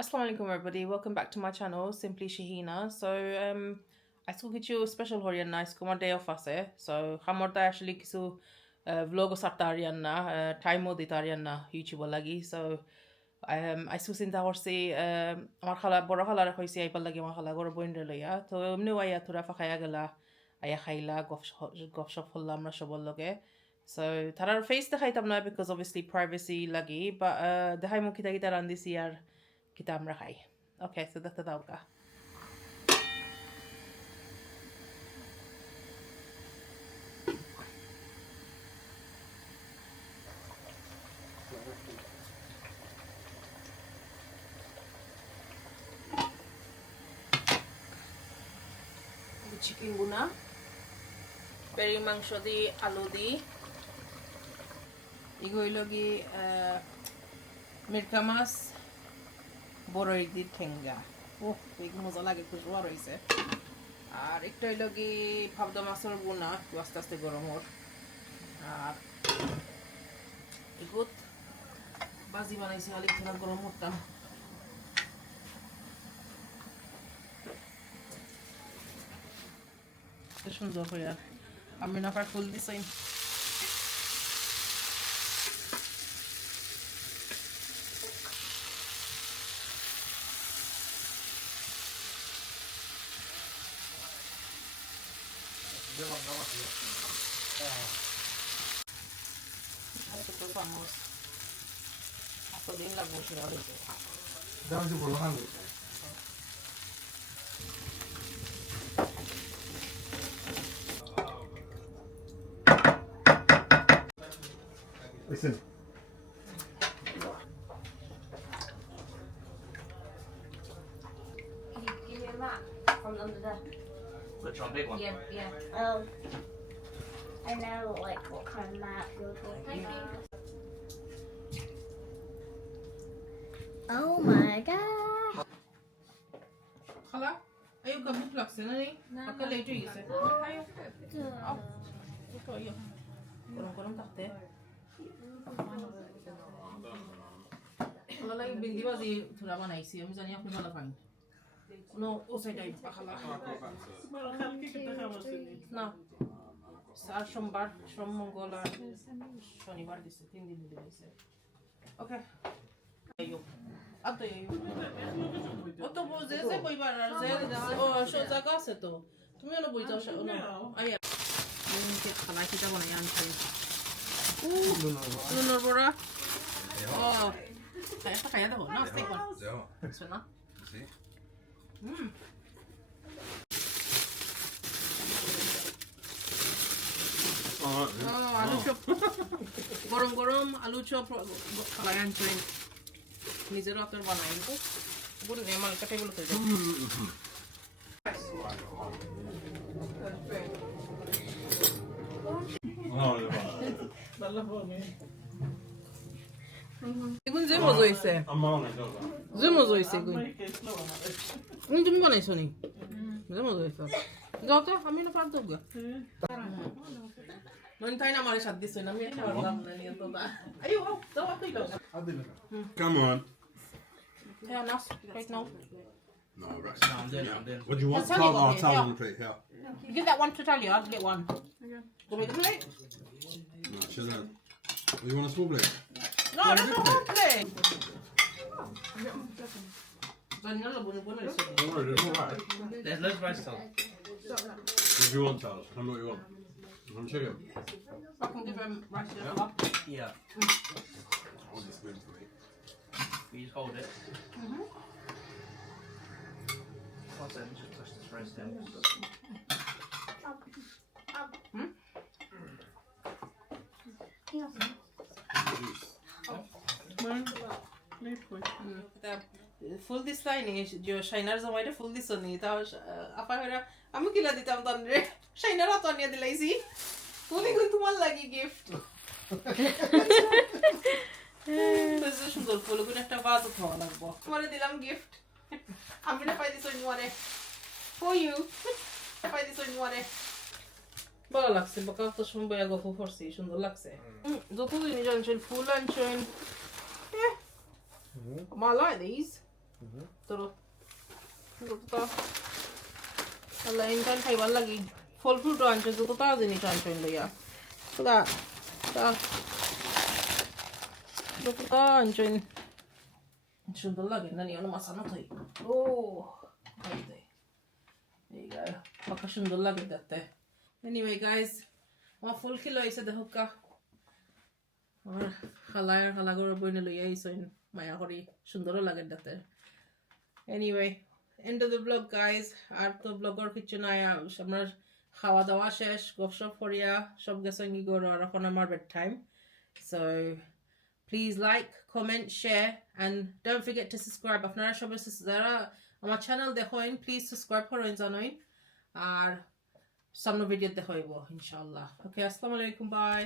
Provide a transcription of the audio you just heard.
Assalamu alaikum everybody, welcome back to my channel, Simply Shahina. So I saw কিছু special হরিয়ান না আজকে আমার day of আছে so আমার তাই আসলে কিছু vlog সারতে আরিয়ান না টাইমও দিতে আরিয়ান না ইউটিউবে লাগি সো আইসু চিন্তা করছি আমার খালা বড় খালার হয়েছে আইপার লাগি আমার খালা গড় বইন লইয়া তো এমনিও আইয়া থোড়া ফাঁকাইয়া গেলা আইয়া খাইলা গপসপ হল্লা আমরা সবর লগে সো তারার ফেস দেখাইতাম না বিকজ অবভিয়াসলি প্রাইভেসি লাগি বা দেখাই মুখ কিতা কিতা রান্দিছি আর kita আমরা খাই ওকে সো দেখতে দাও কা চিকেন বুনা পেরি মাংস দি আলু দি এগুলো কি মিরকা মাছ বড়ই দি ঠেঙ্গা ও দেখি মজা লাগে খুশবু আর হইছে আর একটা হইলো কি ভাবদা মাছের বোনা আস্তে আস্তে গরম ওর আর এগুত বাজি বানাইছি আলি থোড়া গরম হতাম সুন্দর হইয়া আমি না ফুল দিছাই Vamos. A poder la búsqueda de eso. Dame tu por los ángulos. Listen. Give me a map from under there. Which one? Big one? Yeah. I know like what kind of map you're talking about. Oh my god. Hala, ayo ka book lakse na ni? Akka late hoye geche. Ayo. Aao. Uto ayo. Gorom gorom থাকতে। Hala lagi bindi bazi thora banaisi আমি জানি আপনি ভালো পান। No ও সাইডাই hala। না। আর সোমবার সোম মঙ্গল আর শনিবার দিছে 3 দিন দিছে ওকে আইও আতো আইও ও তো বুঝে যে কইবার আর যে ও সো জায়গা আছে তো তুমি না বই যাও না আইয়া কে খানা কিটা বানাই আনছে নুনর বড়া ও এটা খাইয়া দাও না স্টেক বান শোনা Sí. আলু চপ গরম গরম আলু চপ খালায়ান ট্রেন নিজের হাতের বানাই তো বল নে মাল কাটে বলতে যাও এগুন যে মজা হইছে যে মজা হইছে এগুন তুমি বানাইছো নি যে মজা হইছে যাও তো আমি না পারতো গো Non tayo na mali siya diso na may kawalam na niya to ba. Ayo, daw ako ito. Come on. Yeah, now, right now. No, right. No, I'm doing it. I'm doing it. What do you want? I'll tell you I'll what, tell yeah. on the plate, yeah. You give that one to Talia, I'll get one. Go make the plate? No, chill out. You want a small plate? No, that's not one plate. Ganyan lang, buno-buno rin siya. Don't worry, it's alright. There's loads of rice sauce. What do you want, Charles? Tell me what you want. You want chicken? I can give him rice to the Yeah. I'll just spoon for me. You just hold it. One second, just touch this rice down. Full this লাইনি যে শাইনার জমাইটা ফুল দিছ নি তাও আপা হরা আমি কিলা দিতাম তন রে শাইনার হাত নিয়ে দিলাইছি ফুলি কোন তোমার লাগি গিফট তো সুন্দর ফুল কোন একটা বাজত হওয়া লাগবো তোমারে দিলাম গিফট আমি না পাই দিছ নিওয়ারে ফর ইউ পাই দিছ নিওয়ারে ভালো লাগছে বাকা তো সময় গফ করছি সুন্দর লাগছে যত দিন জানছেন ফুল আনছেন I like these. তোর তো আল্লাহ ইনকান খাইবার লাগি ফল ফ্রুট আনছে যত তা জিনিস আনছে লইয়া তোরা তা যত তা আনছে সুন্দর লাগে না নিয়ে মাসানো থাই ও এই গায় পাকা সুন্দর লাগে দেখতে anyway guys আমার ফুল কিলো আইছে দেখো কা আমার খালাগর বইনে লইয়া আইছেন মায়া করি সুন্দরও লাগে দেখতে anyway end of the vlog guys আর তো ব্লগের কিছু নাই আমরা খাওয়া দাওয়া শেষ গপসপ করিয়া সব গেছে কি করো আর এখন আমার bed time so please like comment share and don't forget to subscribe আপনারা সবাই যারা আমার চ্যানেল দেখেন প্লিজ সাবস্ক্রাইব করেন জানেন আর সামনে ভিডিও দেখাইবো ইনশাআল্লাহ ওকে আসসালামু আলাইকুম বাই